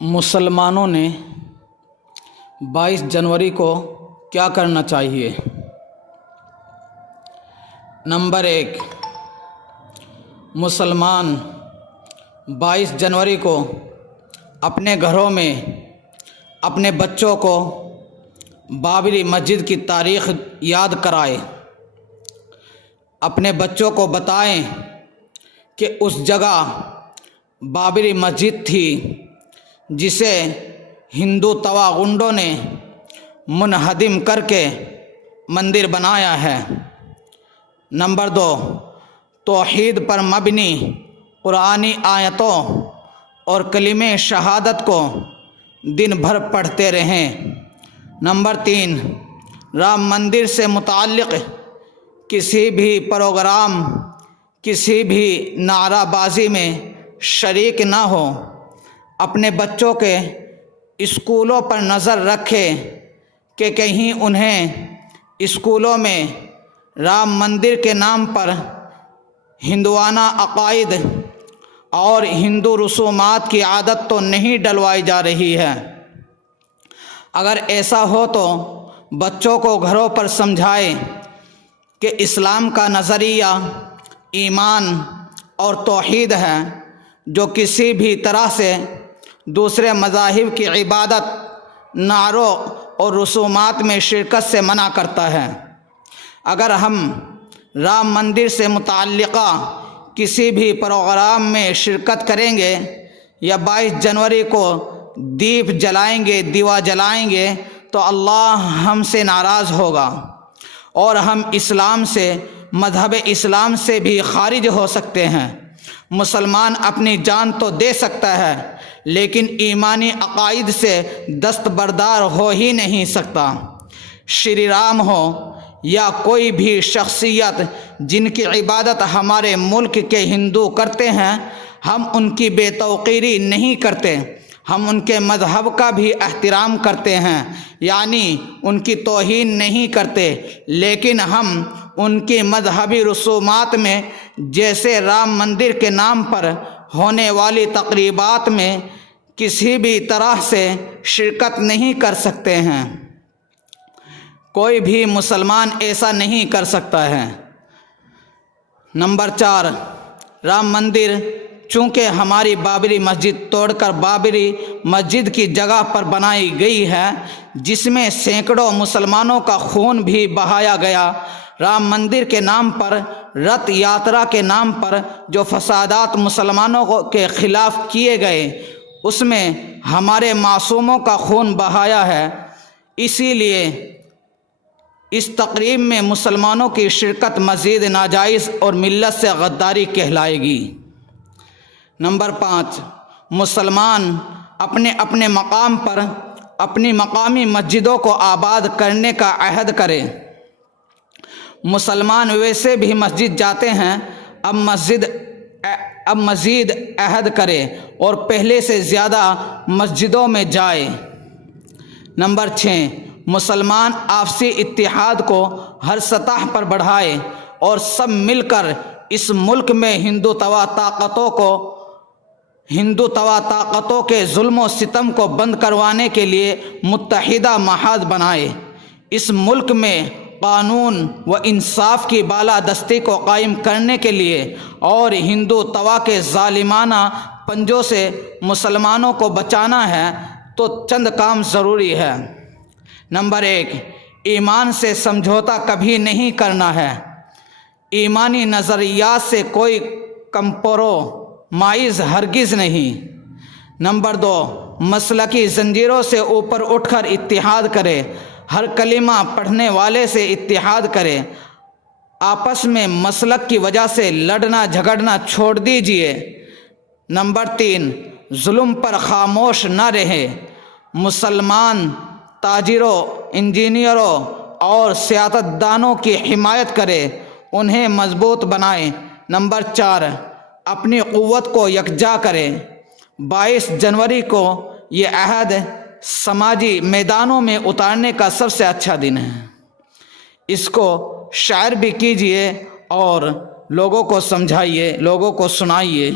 مسلمانوں نے 22 جنوری کو کیا کرنا چاہیے؟ نمبر 1، مسلمان 22 جنوری کو اپنے گھروں میں اپنے بچوں کو بابری مسجد کی تاریخ یاد کرائے، اپنے بچوں کو بتائیں کہ اس جگہ بابری مسجد تھی جسے ہندو تواغنڈوں نے منہدم کر کے مندر بنایا ہے۔ نمبر 2، توحید پر مبنی قرآنی آیتوں اور کلمہ شہادت کو دن بھر پڑھتے رہیں۔ نمبر 3، رام مندر سے متعلق کسی بھی پروگرام، کسی بھی نعرہ بازی میں شریک نہ ہو۔ اپنے بچوں کے اسکولوں پر نظر رکھے کہ کہیں انہیں اسکولوں میں رام مندر کے نام پر ہندوانہ عقائد اور ہندو رسومات کی عادت تو نہیں ڈلوائی جا رہی ہے۔ اگر ایسا ہو تو بچوں کو گھروں پر سمجھائے کہ اسلام کا نظریہ ایمان اور توحید ہے، جو کسی بھی طرح سے دوسرے مذاہب کی عبادت، نعروں اور رسومات میں شرکت سے منع کرتا ہے۔ اگر ہم رام مندر سے متعلقہ کسی بھی پروگرام میں شرکت کریں گے یا 22 جنوری کو دیپ جلائیں گے، دیوا جلائیں گے، تو اللہ ہم سے ناراض ہوگا اور ہم اسلام سے، مذہب اسلام سے بھی خارج ہو سکتے ہیں۔ مسلمان اپنی جان تو دے سکتا ہے لیکن ایمانی عقائد سے دستبردار ہو ہی نہیں سکتا۔ شری رام ہو یا کوئی بھی شخصیت جن کی عبادت ہمارے ملک کے ہندو کرتے ہیں، ہم ان کی بے توقیری نہیں کرتے، ہم ان کے مذہب کا بھی احترام کرتے ہیں، یعنی ان کی توہین نہیں کرتے، لیکن ہم ان کی مذہبی رسومات میں، جیسے رام مندر کے نام پر ہونے والی تقریبات میں، کسی بھی طرح سے شرکت نہیں کر سکتے ہیں۔ کوئی بھی مسلمان ایسا نہیں کر سکتا ہے۔ نمبر 4، رام مندر چونکہ ہماری بابری مسجد توڑ کر بابری مسجد کی جگہ پر بنائی گئی ہے، جس میں سینکڑوں مسلمانوں کا خون بھی بہایا گیا، رام مندر کے نام پر، رتھ یاترا کے نام پر جو فسادات مسلمانوں کے خلاف کیے گئے، اس میں ہمارے معصوموں کا خون بہایا ہے۔ اسی لیے اس تقریب میں مسلمانوں کی شرکت مزید ناجائز اور ملت سے غداری کہلائے گی۔ نمبر 5، مسلمان اپنے اپنے مقام پر اپنی مقامی مسجدوں کو آباد کرنے کا عہد کرے۔ مسلمان ویسے بھی مسجد جاتے ہیں، اب مزید عہد کرے اور پہلے سے زیادہ مسجدوں میں جائے۔ نمبر 6، مسلمان آپسی اتحاد کو ہر سطح پر بڑھائے اور سب مل کر اس ملک میں ہندو توا طاقتوں کے ظلم و ستم کو بند کروانے کے لیے متحدہ محاذ بنائے۔ اس ملک میں قانون و انصاف کی بالادستی کو قائم کرنے کے لیے اور ہندو توا کے ظالمانہ پنجوں سے مسلمانوں کو بچانا ہے تو چند کام ضروری ہے۔ نمبر 1، ایمان سے سمجھوتا کبھی نہیں کرنا ہے۔ ایمانی نظریات سے کوئی کمپرومائز ہرگز نہیں۔ نمبر 2، مسلکی زنجیروں سے اوپر اٹھ کر اتحاد کرے، ہر کلمہ پڑھنے والے سے اتحاد کرے، آپس میں مسلک کی وجہ سے لڑنا جھگڑنا چھوڑ دیجیے۔ نمبر 3، ظلم پر خاموش نہ رہے، مسلمان تاجروں، انجینئروں اور سیاستدانوں کی حمایت کرے، انہیں مضبوط بنائے۔ نمبر 4، اپنی قوت کو یکجا کرے۔ 22 جنوری کو یہ عہد سماجی میدانوں میں اتارنے کا سب سے اچھا دن ہے۔ اس کو شیئر بھی کیجیے اور لوگوں کو سمجھائیے، لوگوں کو سنائیے۔